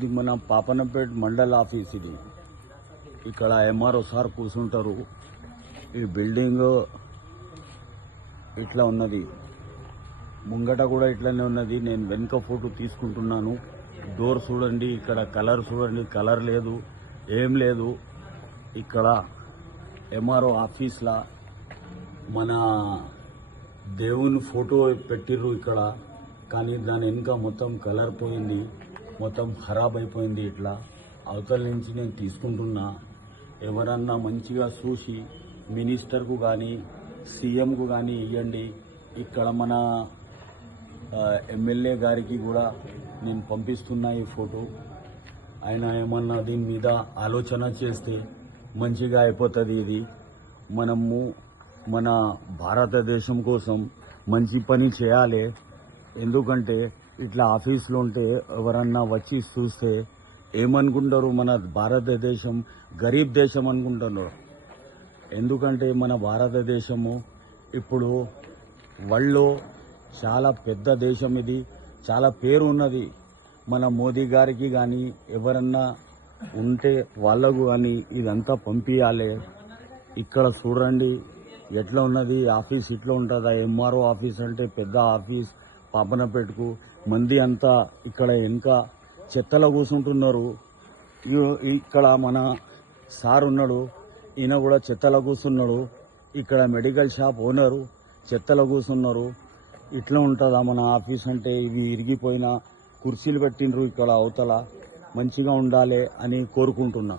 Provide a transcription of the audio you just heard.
ఇది మన పాపన్నపేట మండల్ ఆఫీస్. ఇది ఇక్కడ ఎంఆర్ఓ సార్ కూర్చుంటారు. ఈ బిల్డింగ్ ఇట్లా ఉన్నది, ముంగట కూడా ఇట్లానే ఉన్నది. నేను వెనుక ఫోటో తీసుకుంటున్నాను. డోర్ చూడండి, ఇక్కడ కలర్ చూడండి, కలర్ లేదు, ఏం లేదు. ఇక్కడ ఎంఆర్ఓ ఆఫీస్లా మన దేవుని ఫోటో పెట్టిర్రు ఇక్కడ, కానీ దాని వెనుక మొత్తం కలర్ పోయింది, మొత్తం ఖరాబ్ అయిపోయింది. ఇట్లా అవతల నుంచి నేను తీసుకుంటున్నా. ఎవరన్నా మంచిగా చూసి మినిస్టర్కు కానీ సీఎంకు కానీ ఇవ్వండి. ఇక్కడ మన ఎమ్మెల్యే గారికి కూడా నేను పంపిస్తున్నా ఈ ఫోటో. ఆయన ఏమన్నా దీని మీద ఆలోచన చేస్తే మంచిగా అయిపోతుంది. ఇది మనము మన భారతదేశం కోసం మంచి పని చేయాలి. ఎందుకంటే ఇట్లా ఆఫీసులో ఉంటే ఎవరన్నా వచ్చి చూస్తే ఏమనుకుంటారు, మన భారతదేశం గరీబ్ దేశం అనుకుంటున్నారు. ఎందుకంటే మన భారతదేశము ఇప్పుడు వరల్డ్లో చాలా పెద్ద దేశం. ఇది చాలా పేరు ఉన్నది. మన మోదీ గారికి కానీ ఎవరన్నా ఉంటే వాళ్ళకు కానీ ఇదంతా పంపించాలి. ఇక్కడ చూడండి ఎట్లా ఉన్నది ఆఫీస్, ఇట్లా ఉంటుందా? ఎంఆర్ఓ ఆఫీస్ అంటే పెద్ద ఆఫీస్. పాపన్నపేటకు మంది అంతా ఇక్కడ వెనుక చెత్తలో కూర్చుంటున్నారు. ఇక్కడ మన సార్ ఉన్నాడు, ఈయన కూడా చెత్తలో కూర్చున్నాడు. ఇక్కడ మెడికల్ షాప్ ఓనరు చెత్తలో కూర్చున్నారు. ఇట్లా ఉంటుందా మన ఆఫీస్ అంటే? ఇవి ఇరిగిపోయిన కుర్చీలు పెట్టిండ్రు ఇక్కడ అవతల. మంచిగా ఉండాలి అని కోరుకుంటున్నా.